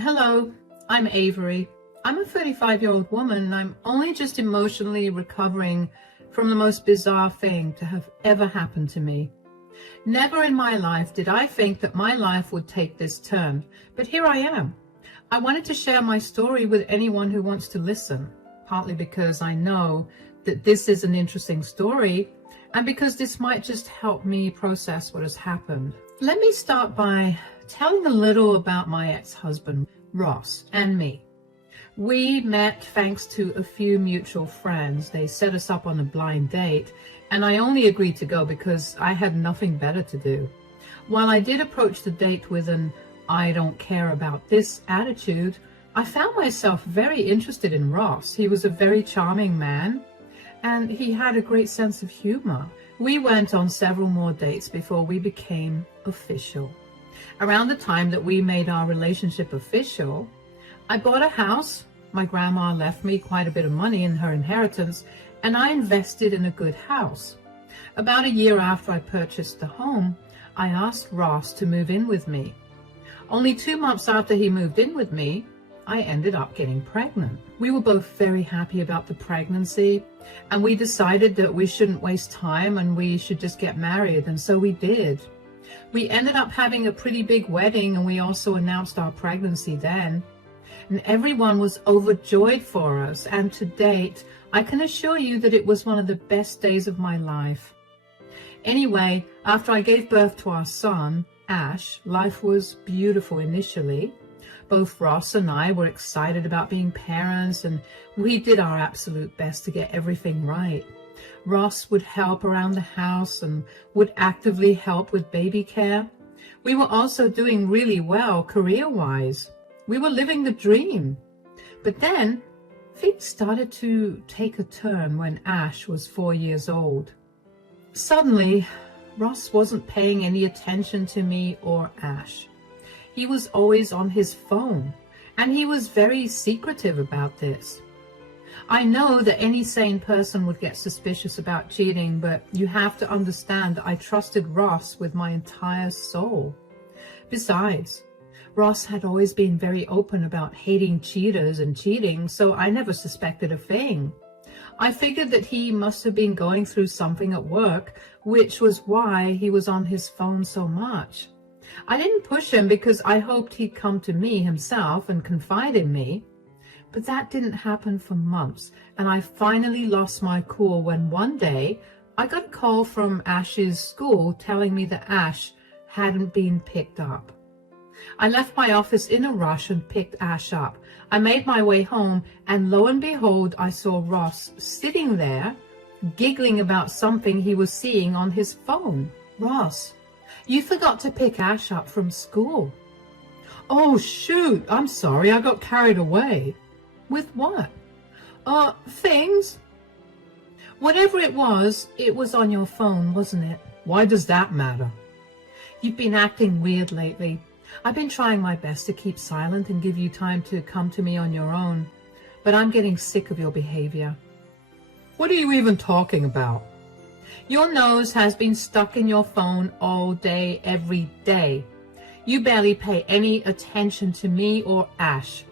Hello, I'm Avery. I'm a 35-year-old woman and I'm only just emotionally recovering from the most bizarre thing to have ever happened to me. Never in my life did I think that my life would take this turn, but here I am. I wanted to share my story with anyone who wants to listen, partly because I know that this is an interesting story and because this might just help me process what has happened. Let me start by telling a little about my ex-husband, Ross, and me. We met thanks to a few mutual friends. They set us up on a blind date, and I only agreed to go because I had nothing better to do. While I did approach the date with an "I don't care about this" attitude, I found myself very interested in Ross. He was a very charming man, and he had a great sense of humor. We went on several more dates before we became official. Around the time that we made our relationship official, I bought a house. My grandma left me quite a bit of money in her inheritance, and I invested in a good house. About a year after I purchased the home, I asked Ross to move in with me. Only 2 months after he moved in with me, I ended up getting pregnant. We were both very happy about the pregnancy, and we decided that we shouldn't waste time and we should just get married, and so we did. We ended up having a pretty big wedding, and we also announced our pregnancy then. And everyone was overjoyed for us, and to date, I can assure you that it was one of the best days of my life. Anyway, after I gave birth to our son, Ash, life was beautiful initially. Both Ross and I were excited about being parents, and we did our absolute best to get everything right. Ross would help around the house and would actively help with baby care. We were also doing really well career-wise. We were living the dream. But then things started to take a turn when Ash was 4 years old. Suddenly, Ross wasn't paying any attention to me or Ash. He was always on his phone, and he was very secretive about this. I know that any sane person would get suspicious about cheating, but you have to understand that I trusted Ross with my entire soul. Besides, Ross had always been very open about hating cheaters and cheating, so I never suspected a thing. I figured that he must have been going through something at work, which was why he was on his phone so much. I didn't push him because I hoped he'd come to me himself and confide in me. But that didn't happen for months, and I finally lost my cool when one day I got a call from Ash's school telling me that Ash hadn't been picked up. I left my office in a rush and picked Ash up. I made my way home, and lo and behold, I saw Ross sitting there, giggling about something he was seeing on his phone. "Ross, you forgot to pick Ash up from school." "Oh, shoot, I'm sorry, I got carried away." "With what?" Things." "Whatever it was on your phone, wasn't it?" "Why does that matter?" "You've been acting weird lately. I've been trying my best to keep silent and give you time to come to me on your own, but I'm getting sick of your behavior." "What are you even talking about?" "Your nose has been stuck in your phone all day, every day. You barely pay any attention to me or Ash."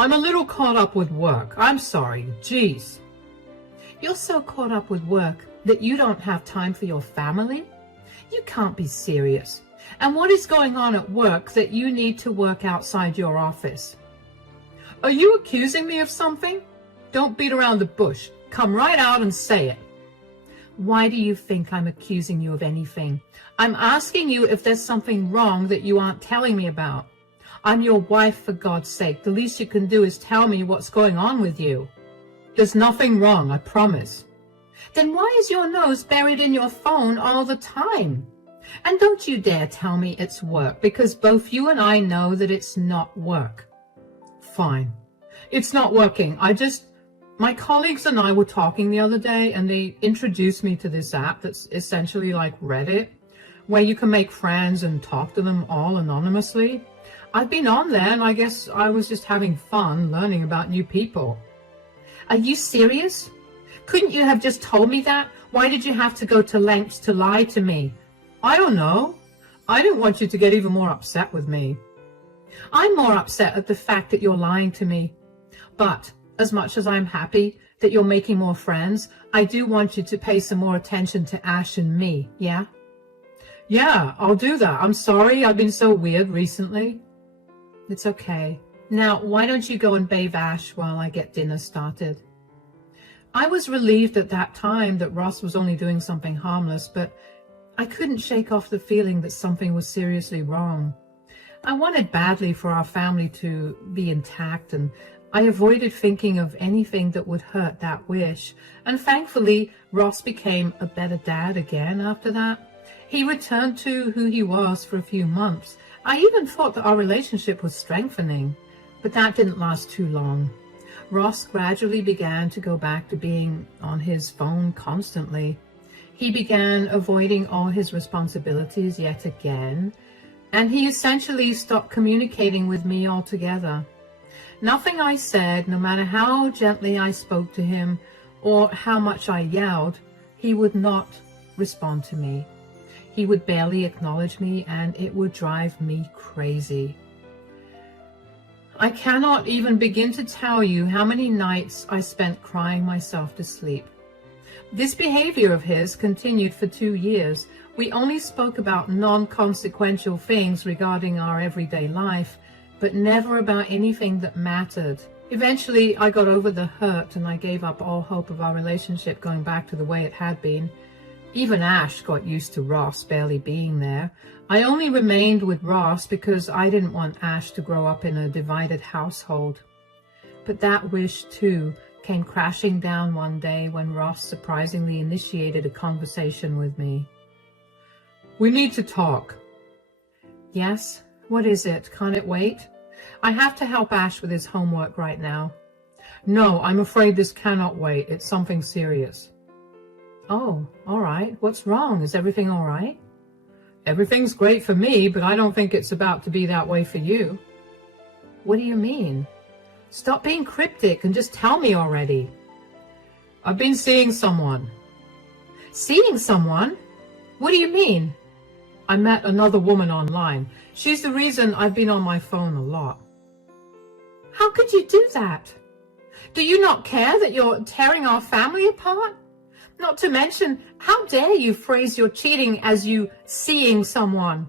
"I'm a little caught up with work. I'm sorry. Geez." "You're so caught up with work that you don't have time for your family? You can't be serious. And what is going on at work that you need to work outside your office?" "Are you accusing me of something? Don't beat around the bush. Come right out and say it." "Why do you think I'm accusing you of anything? I'm asking you if there's something wrong that you aren't telling me about. I'm your wife, for God's sake. The least you can do is tell me what's going on with you." "There's nothing wrong, I promise." "Then why is your nose buried in your phone all the time? And don't you dare tell me it's work, because both you and I know that it's not work." "Fine. It's not working. My colleagues and I were talking the other day, and they introduced me to this app that's essentially like Reddit, where you can make friends and talk to them all anonymously. I've been on there, and I guess I was just having fun learning about new people." "Are you serious? Couldn't you have just told me that? Why did you have to go to lengths to lie to me?" "I don't know. I didn't want you to get even more upset with me." I'm more upset at the fact that you're lying to me. But as much as I'm happy that you're making more friends, I do want you to pay some more attention to Ash and me, yeah? Yeah, I'll do that. I'm sorry I've been so weird recently. It's okay. Now, why don't you go and bathe Ash while I get dinner started? I was relieved at that time that Ross was only doing something harmless, but I couldn't shake off the feeling that something was seriously wrong. I wanted badly for our family to be intact, and I avoided thinking of anything that would hurt that wish. And thankfully, Ross became a better dad again after that. He returned to who he was for a few months. I even thought that our relationship was strengthening, but that didn't last too long. Ross gradually began to go back to being on his phone constantly. He began avoiding all his responsibilities yet again, and he essentially stopped communicating with me altogether. Nothing I said, no matter how gently I spoke to him or how much I yelled, he would not respond to me. He would barely acknowledge me, and it would drive me crazy. I cannot even begin to tell you how many nights I spent crying myself to sleep. This behavior of his continued for 2 years. We only spoke about non-consequential things regarding our everyday life, but never about anything that mattered. Eventually, I got over the hurt and I gave up all hope of our relationship going back to the way it had been. Even Ash got used to Ross barely being there. I only remained with Ross because I didn't want Ash to grow up in a divided household. But that wish, too, came crashing down one day when Ross surprisingly initiated a conversation with me. We need to talk. Yes? What is it? Can't it wait? I have to help Ash with his homework right now. No, I'm afraid this cannot wait. It's something serious. Oh, all right. What's wrong? Is everything all right? Everything's great for me, but I don't think it's about to be that way for you. What do you mean? Stop being cryptic and just tell me already. I've been seeing someone. Seeing someone? What do you mean? I met another woman online. She's the reason I've been on my phone a lot. How could you do that? Do you not care that you're tearing our family apart? Not to mention, how dare you phrase your cheating as you seeing someone?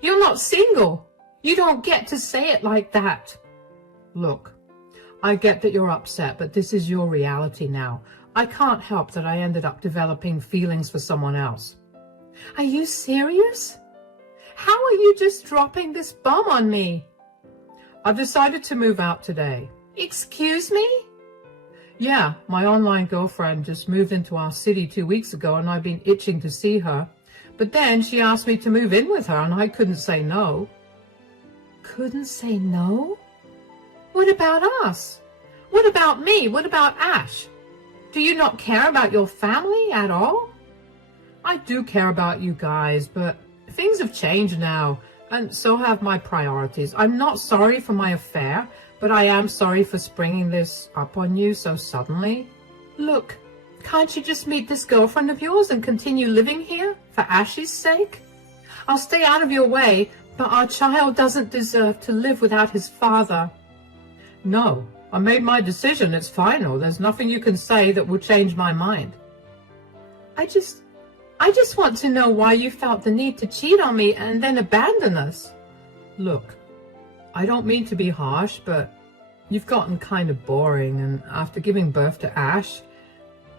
You're not single. You don't get to say it like that. Look, I get that you're upset, but this is your reality now. I can't help that I ended up developing feelings for someone else. Are you serious? How are you just dropping this bomb on me? I've decided to move out today. Excuse me? Yeah, my online girlfriend just moved into our city 2 weeks ago and I've been itching to see her. But then she asked me to move in with her and I couldn't say no. Couldn't say no? What about us? What about me? What about Ash? Do you not care about your family at all? I do care about you guys, but things have changed now, and so have my priorities. I'm not sorry for my affair, but I am sorry for springing this up on you so suddenly. Look, can't you just meet this girlfriend of yours and continue living here for Ash's sake? I'll stay out of your way, but our child doesn't deserve to live without his father. No, I made my decision. It's final. There's nothing you can say that will change my mind. I just want to know why you felt the need to cheat on me and then abandon us. Look, I don't mean to be harsh, but you've gotten kind of boring, and after giving birth to Ash,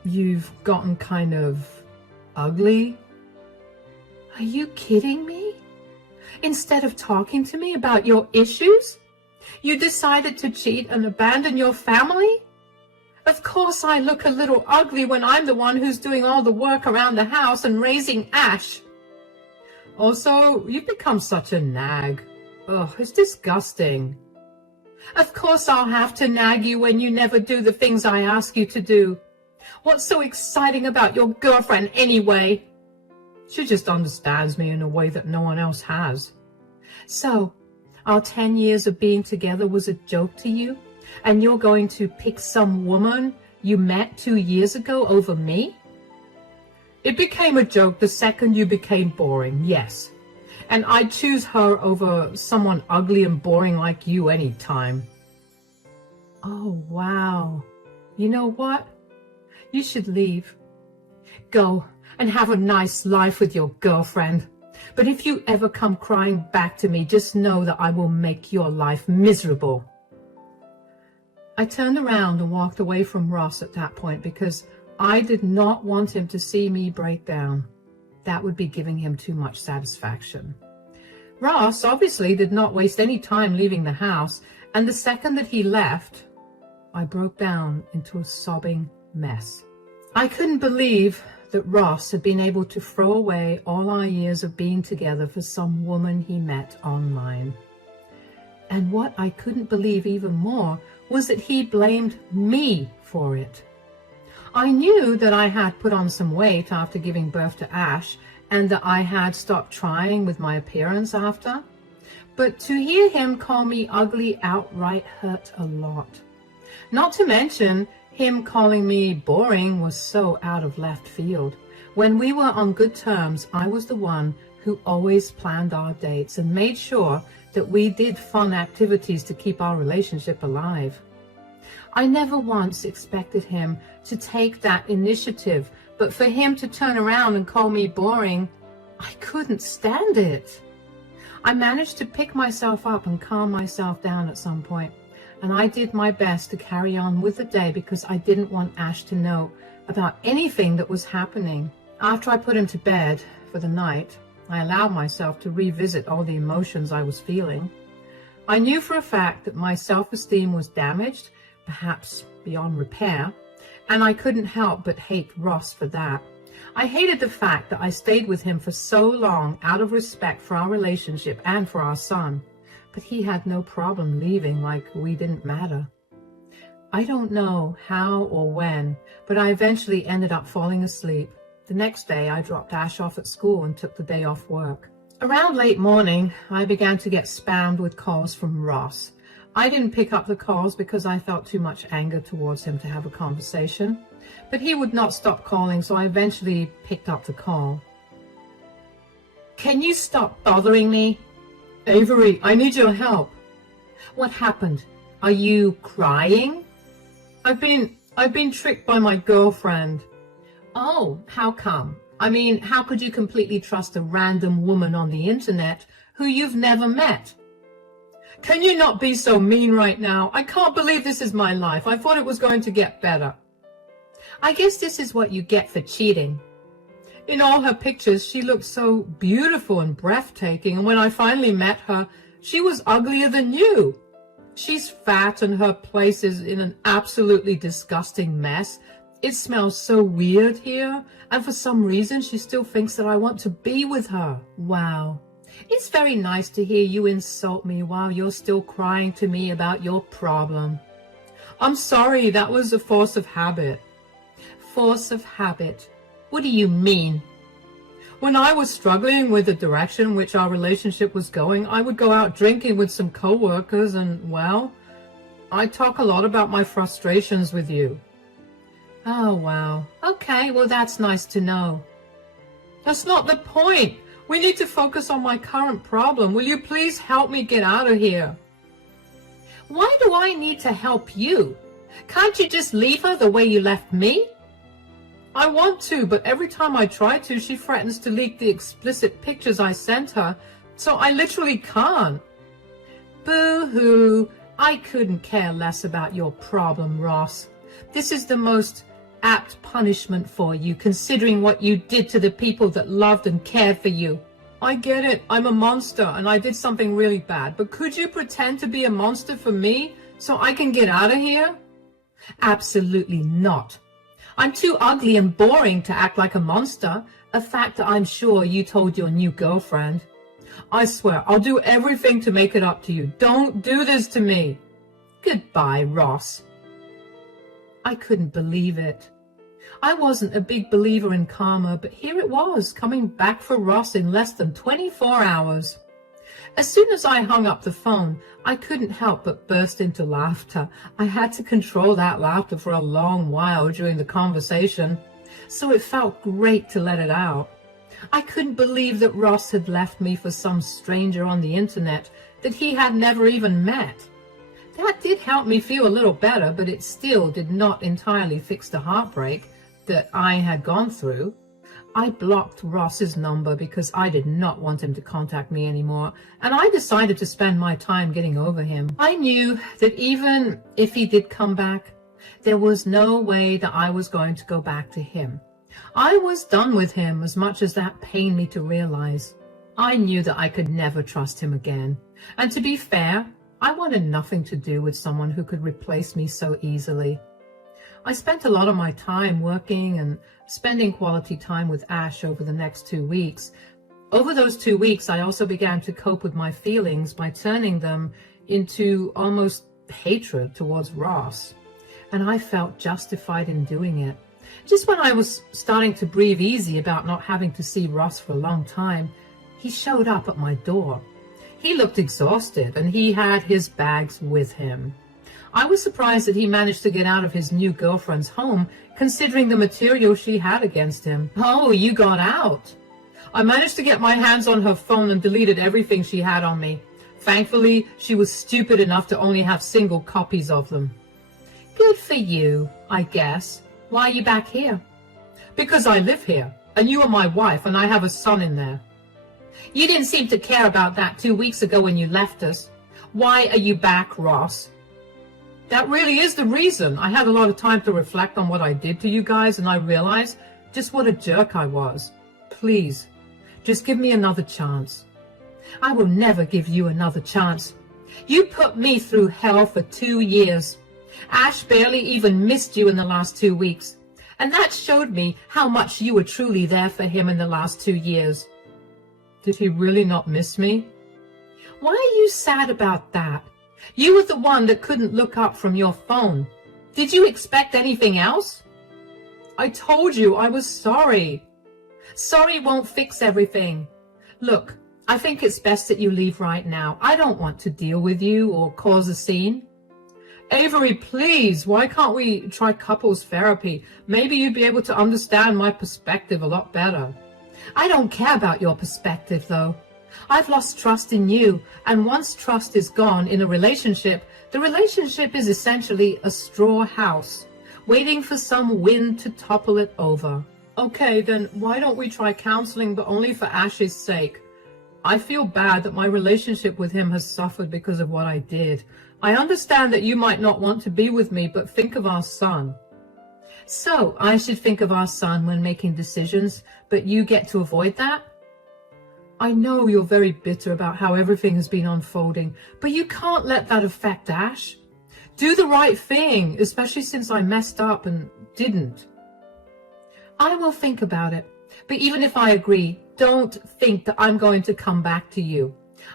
you've gotten kind of ugly. Are you kidding me? Instead of talking to me about your issues, you decided to cheat and abandon your family? Of course I look a little ugly when I'm the one who's doing all the work around the house and raising Ash. Also, you've become such a nag. Ugh, it's disgusting. Of course I'll have to nag you when you never do the things I ask you to do. What's so exciting about your girlfriend anyway? She just understands me in a way that no one else has. So, our 10 years of being together was a joke to you? And you're going to pick some woman you met 2 years ago over me? It became a joke the second you became boring, yes. and I'd choose her over someone ugly and boring like you any time. Oh, wow. You know what? You should leave. Go and have a nice life with your girlfriend. But if you ever come crying back to me, just know that I will make your life miserable. I turned around and walked away from Ross at that point because I did not want him to see me break down. That would be giving him too much satisfaction. Ross obviously did not waste any time leaving the house, and the second that he left, I broke down into a sobbing mess. I couldn't believe that Ross had been able to throw away all our years of being together for some woman he met online. And what I couldn't believe even more was that he blamed me for it. I knew that I had put on some weight after giving birth to Ash, and that I had stopped trying with my appearance after. But to hear him call me ugly outright hurt a lot. Not to mention, him calling me boring was so out of left field. When we were on good terms, I was the one who always planned our dates and made sure that we did fun activities to keep our relationship alive. I never once expected him to take that initiative, but for him to turn around and call me boring, I couldn't stand it. I managed to pick myself up and calm myself down at some point, and I did my best to carry on with the day because I didn't want Ash to know about anything that was happening. After I put him to bed for the night, I allowed myself to revisit all the emotions I was feeling. I knew for a fact that my self-esteem was damaged, perhaps beyond repair, and I couldn't help but hate Ross for that. I hated the fact that I stayed with him for so long out of respect for our relationship and for our son, but he had no problem leaving like we didn't matter. I don't know how or when, but I eventually ended up falling asleep. The next day, I dropped Ash off at school and took the day off work. Around late morning, I began to get spammed with calls from Ross. I didn't pick up the calls because I felt too much anger towards him to have a conversation, but he would not stop calling, so I eventually picked up the call. Can you stop bothering me? Avery, I need your help. What happened? Are you crying? I've been tricked by my girlfriend. Oh, how come? I mean, how could you completely trust a random woman on the internet who you've never met? Can you not be so mean right now? I can't believe this is my life. I thought it was going to get better. I guess this is what you get for cheating. In all her pictures, she looked so beautiful and breathtaking, and when I finally met her, she was uglier than you. She's fat and her place is in an absolutely disgusting mess. It smells so weird here, and for some reason she still thinks that I want to be with her. Wow. It's very nice to hear you insult me while you're still crying to me about your problem. I'm sorry, that was a force of habit. Force of habit? What do you mean? When I was struggling with the direction which our relationship was going, I would go out drinking with some coworkers and, well, I'd talk a lot about my frustrations with you. Oh, wow. Okay, well, that's nice to know. That's not the point. We need to focus on my current problem. Will you please help me get out of here? Why do I need to help you? Can't you just leave her the way you left me? I want to, but every time I try to, she threatens to leak the explicit pictures I sent her, so I literally can't. Boo-hoo. I couldn't care less about your problem, Ross. This is the most apt punishment for you, considering what you did to the people that loved and cared for you. I get it, I'm a monster and I did something really bad, but could you pretend to be a monster for me so I can get out of here? Absolutely not. I'm too ugly and boring to act like a monster, a fact that I'm sure you told your new girlfriend. I swear, I'll do everything to make it up to you. Don't do this to me. Goodbye, Ross. I couldn't believe it. I wasn't a big believer in karma, but here it was, coming back for Ross in less than 24 hours. As soon as I hung up the phone, I couldn't help but burst into laughter. I had to control that laughter for a long while during the conversation, so it felt great to let it out. I couldn't believe that Ross had left me for some stranger on the internet that he had never even met. That did help me feel a little better, but it still did not entirely fix the heartbreak that I had gone through. I blocked Ross's number because I did not want him to contact me anymore, and I decided to spend my time getting over him. I knew that even if he did come back, there was no way that I was going to go back to him. I was done with him, as much as that pained me to realize. I knew that I could never trust him again, and to be fair, I wanted nothing to do with someone who could replace me so easily. I spent a lot of my time working and spending quality time with Ash over the next 2 weeks. Over those 2 weeks, I also began to cope with my feelings by turning them into almost hatred towards Ross. And I felt justified in doing it. Just when I was starting to breathe easy about not having to see Ross for a long time, he showed up at my door. He looked exhausted, and he had his bags with him. I was surprised that he managed to get out of his new girlfriend's home, considering the material she had against him. Oh, you got out. I managed to get my hands on her phone and deleted everything she had on me. Thankfully, she was stupid enough to only have single copies of them. Good for you, I guess. Why are you back here? Because I live here, and you are my wife, and I have a son in there. You didn't seem to care about that 2 weeks ago when you left us. Why are you back, Ross? That really is the reason. I had a lot of time to reflect on what I did to you guys, and I realized just what a jerk I was. Please, just give me another chance. I will never give you another chance. You put me through hell for 2 years. Ash barely even missed you in the last 2 weeks, and that showed me how much you were truly there for him in the last 2 years. Did he really not miss me? Why are you sad about that? You were the one that couldn't look up from your phone. Did you expect anything else? I told you I was sorry. Sorry won't fix everything. Look, I think it's best that you leave right now. I don't want to deal with you or cause a scene. Avery, please, why can't we try couples therapy? Maybe you'd be able to understand my perspective a lot better. I don't care about your perspective, though. I've lost trust in you, and once trust is gone in a relationship, the relationship is essentially a straw house, waiting for some wind to topple it over. Okay, then why don't we try counseling, but only for Ash's sake? I feel bad that my relationship with him has suffered because of what I did. I understand that you might not want to be with me, but think of our son. So, I should think of our son when making decisions, but you get to avoid that? I know you're very bitter about how everything has been unfolding, but you can't let that affect Ash. Do the right thing, especially since I messed up and didn't. I will think about it, but even if I agree, don't think that I'm going to come back to you.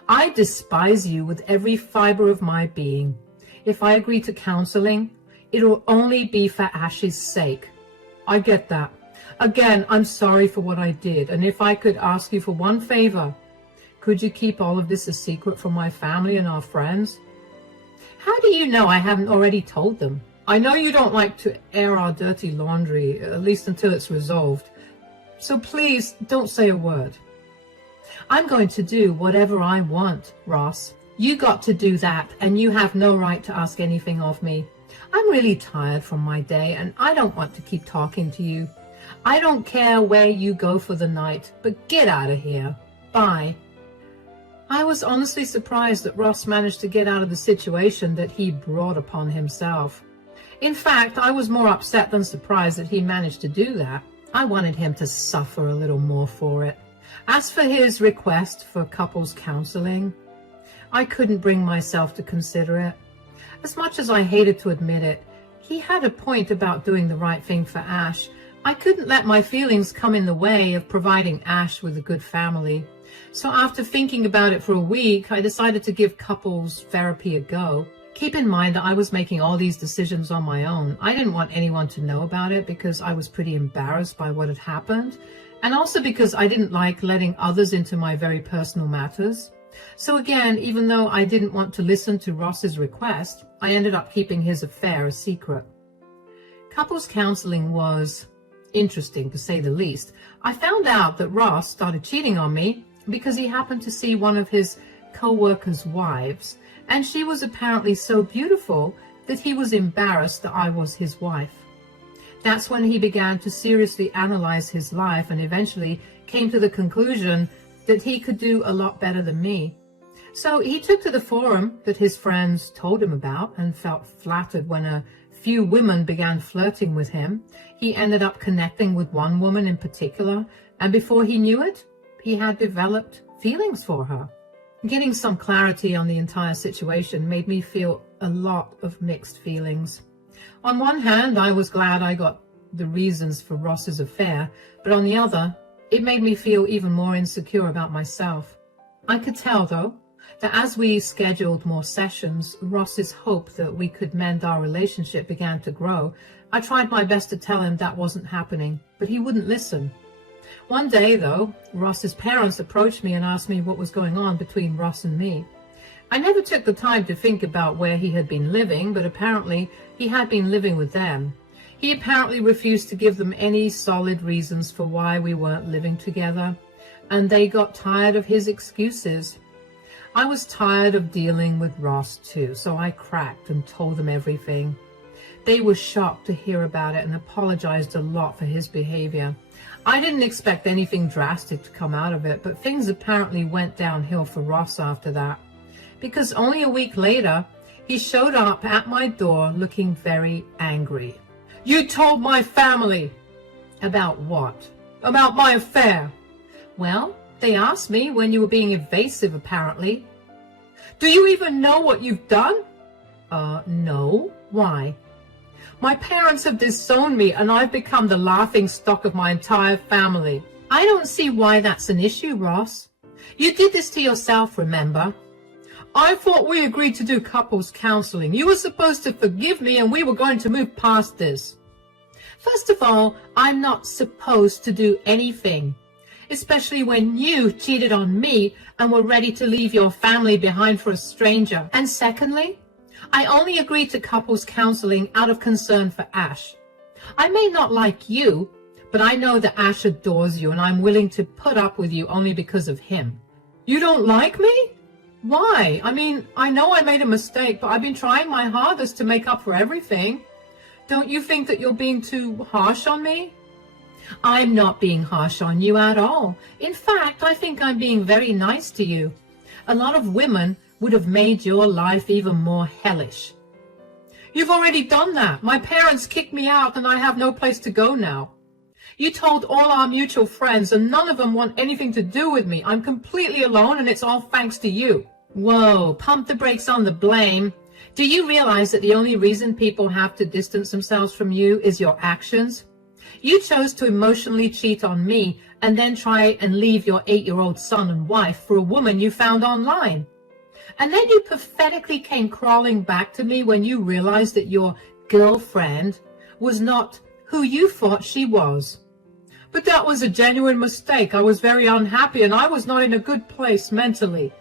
I despise you with every fiber of my being. If I agree to counseling, it'll only be for Ash's sake. I get that. Again, I'm sorry for what I did, and if I could ask you for one favor, could you keep all of this a secret from my family and our friends? How do you know I haven't already told them? I know you don't like to air our dirty laundry, at least until it's resolved. So please, don't say a word. I'm going to do whatever I want, Ross. You got to do that, and you have no right to ask anything of me. I'm really tired from my day, and I don't want to keep talking to you. I don't care where you go for the night, but get out of here. Bye. I was honestly surprised that Ross managed to get out of the situation that he brought upon himself. In fact, I was more upset than surprised that he managed to do that. I wanted him to suffer a little more for it. As for his request for couples counseling, I couldn't bring myself to consider it. As much as I hated to admit it, he had a point about doing the right thing for Ash. I couldn't let my feelings come in the way of providing Ash with a good family. So after thinking about it for a week, I decided to give couples therapy a go. Keep in mind that I was making all these decisions on my own. I didn't want anyone to know about it because I was pretty embarrassed by what had happened, and also because I didn't like letting others into my very personal matters. So again, even though I didn't want to listen to Ross's request, I ended up keeping his affair a secret. Couples counseling was interesting to say the least. I found out that Ross started cheating on me because he happened to see one of his co-workers' wives, and she was apparently so beautiful that he was embarrassed that I was his wife. That's when he began to seriously analyze his life and eventually came to the conclusion that he could do a lot better than me. So he took to the forum that his friends told him about and felt flattered when a few women began flirting with him. He ended up connecting with one woman in particular, and before he knew it, he had developed feelings for her. Getting some clarity on the entire situation made me feel a lot of mixed feelings. On one hand, I was glad I got the reasons for Ross's affair, but on the other, it made me feel even more insecure about myself. I could tell, though, that as we scheduled more sessions, Ross's hope that we could mend our relationship began to grow. I tried my best to tell him that wasn't happening, but he wouldn't listen. One day, though, Ross's parents approached me and asked me what was going on between Ross and me. I never took the time to think about where he had been living, but apparently he had been living with them. He apparently refused to give them any solid reasons for why we weren't living together, and they got tired of his excuses. I was tired of dealing with Ross too, so I cracked and told them everything. They were shocked to hear about it and apologized a lot for his behavior. I didn't expect anything drastic to come out of it, but things apparently went downhill for Ross after that, because only a week later, he showed up at my door looking very angry. "You told my family." "About what?" "About my affair." "Well, they asked me when you were being evasive, apparently." "Do you even know what you've done?" No. Why?" "My parents have disowned me and I've become the laughing stock of my entire family." "I don't see why that's an issue, Ross. You did this to yourself, remember?" "I thought we agreed to do couples counseling. You were supposed to forgive me and we were going to move past this." "First of all, I'm not supposed to do anything, especially when you cheated on me and were ready to leave your family behind for a stranger. And secondly, I only agreed to couples counseling out of concern for Ash. I may not like you, but I know that Ash adores you and I'm willing to put up with you only because of him." "You don't like me? Why? I mean, I know I made a mistake, but I've been trying my hardest to make up for everything. Don't you think that you're being too harsh on me?" "I'm not being harsh on you at all. In fact, I think I'm being very nice to you. A lot of women would have made your life even more hellish." "You've already done that. My parents kicked me out and I have no place to go now. You told all our mutual friends and none of them want anything to do with me. I'm completely alone and it's all thanks to you." Whoa, pump the brakes on the blame. Do you realize that the only reason people have to distance themselves from you is your actions? You chose to emotionally cheat on me and then try and leave your 8-year-old son and wife for a woman you found online. And then you pathetically came crawling back to me when you realized that your girlfriend was not who you thought she was. "But that was a genuine mistake. I was very unhappy and I was not in a good place mentally."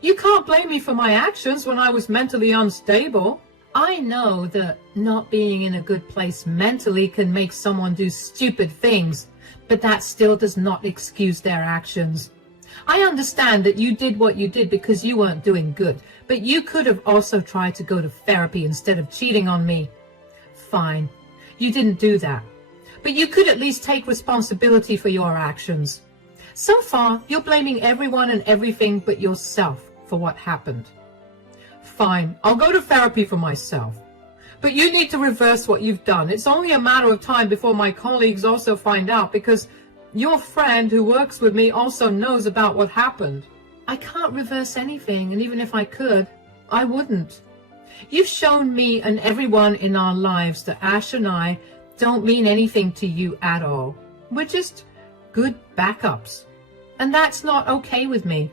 "You can't blame me for my actions when I was mentally unstable." I know that not being in a good place mentally can make someone do stupid things, but that still does not excuse their actions. I understand that you did what you did because you weren't doing good, but you could have also tried to go to therapy instead of cheating on me. Fine, you didn't do that, but you could at least take responsibility for your actions. So far, you're blaming everyone and everything but yourself for what happened. Fine, I'll go to therapy for myself. But you need to reverse what you've done. It's only a matter of time before my colleagues also find out, because your friend who works with me also knows about what happened. I can't reverse anything, and even if I could, I wouldn't. You've shown me and everyone in our lives that Ash and I don't mean anything to you at all. We're just good backups. And that's not okay with me.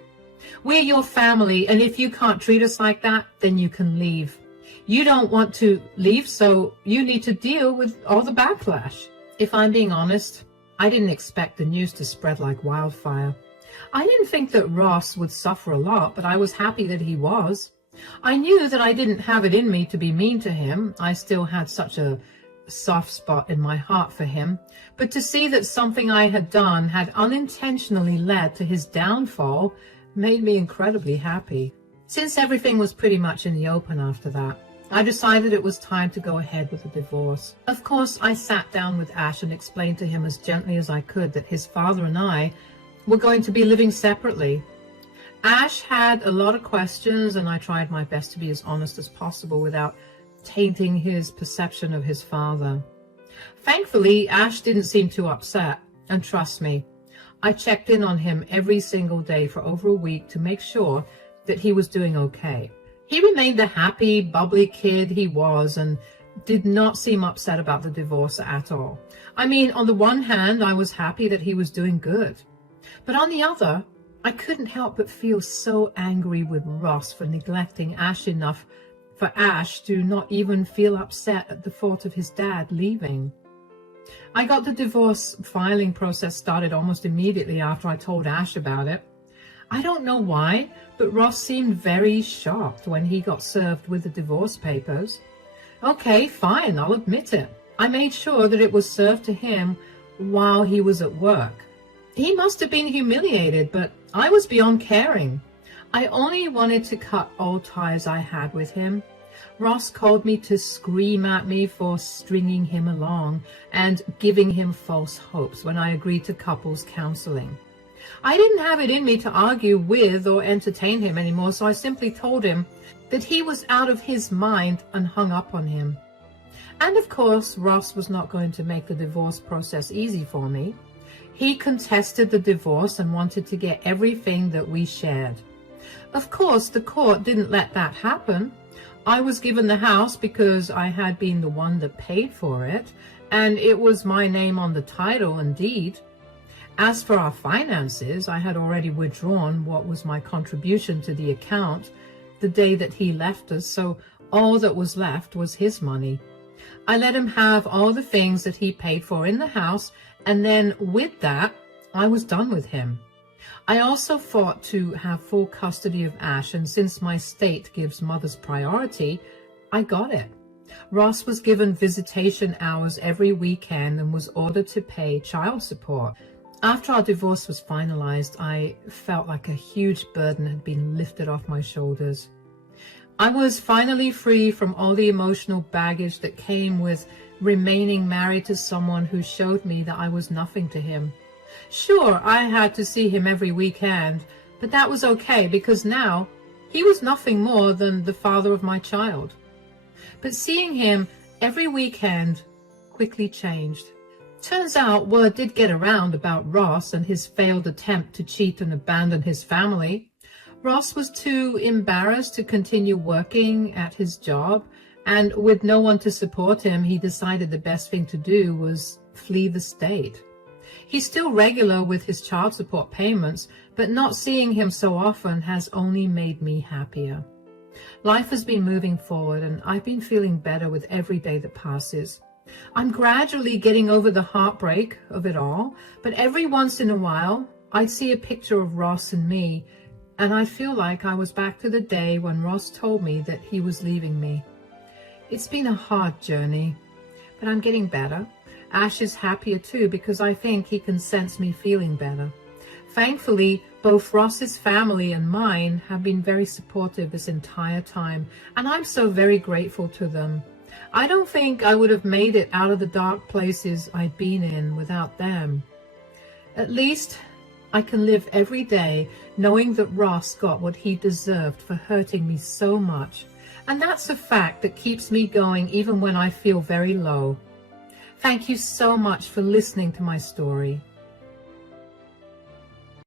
We're your family, and if you can't treat us like that, then you can leave. You don't want to leave, so you need to deal with all the backlash. If I'm being honest, I didn't expect the news to spread like wildfire. I didn't think that Ross would suffer a lot, but I was happy that he was. I knew that I didn't have it in me to be mean to him. I still had such a soft spot in my heart for him, but to see that something I had done had unintentionally led to his downfall made me incredibly happy. Since everything was pretty much in the open after that, I decided it was time to go ahead with the divorce. Of course, I sat down with Ash and explained to him as gently as I could that his father and I were going to be living separately. Ash had a lot of questions, and I tried my best to be as honest as possible without tainting his perception of his father. Thankfully, Ash didn't seem too upset, and trust me, I checked in on him every single day for over a week to make sure that he was doing okay. He remained the happy, bubbly kid he was and did not seem upset about the divorce at all. I mean, on the one hand, I was happy that he was doing good. But on the other, I couldn't help but feel so angry with Ross for neglecting Ash enough for Ash to not even feel upset at the thought of his dad leaving. I got the divorce filing process started almost immediately after I told Ash about it. I don't know why, but Ross seemed very shocked when he got served with the divorce papers. Okay, fine, I'll admit it. I made sure that it was served to him while he was at work. He must have been humiliated, but I was beyond caring. I only wanted to cut all ties I had with him. Ross called me to scream at me for stringing him along and giving him false hopes when I agreed to couples counseling. I didn't have it in me to argue with or entertain him anymore, so I simply told him that he was out of his mind and hung up on him. And of course, Ross was not going to make the divorce process easy for me. He contested the divorce and wanted to get everything that we shared. Of course, the court didn't let that happen. I was given the house because I had been the one that paid for it, and it was my name on the title and deed. As for our finances, I had already withdrawn what was my contribution to the account the day that he left us, so all that was left was his money. I let him have all the things that he paid for in the house, and then with that, I was done with him. I also fought to have full custody of Ash, and since my state gives mothers priority, I got it. Ross was given visitation hours every weekend and was ordered to pay child support. After our divorce was finalized, I felt like a huge burden had been lifted off my shoulders. I was finally free from all the emotional baggage that came with remaining married to someone who showed me that I was nothing to him. Sure, I had to see him every weekend, but that was okay because now he was nothing more than the father of my child. But seeing him every weekend quickly changed. Turns out word did get around about Ross and his failed attempt to cheat and abandon his family. Ross was too embarrassed to continue working at his job, and with no one to support him, he decided the best thing to do was flee the state. He's still regular with his child support payments, but not seeing him so often has only made me happier. Life has been moving forward, and I've been feeling better with every day that passes. I'm gradually getting over the heartbreak of it all, but every once in a while, I'd see a picture of Ross and me, and I feel like I was back to the day when Ross told me that he was leaving me. It's been a hard journey, but I'm getting better. Ash is happier too because I think he can sense me feeling better. Thankfully, both Ross's family and mine have been very supportive this entire time, and I'm so very grateful to them. I don't think I would have made it out of the dark places I've been in without them. At least I can live every day knowing that Ross got what he deserved for hurting me so much, and that's a fact that keeps me going even when I feel very low. Thank you so much for listening to my story.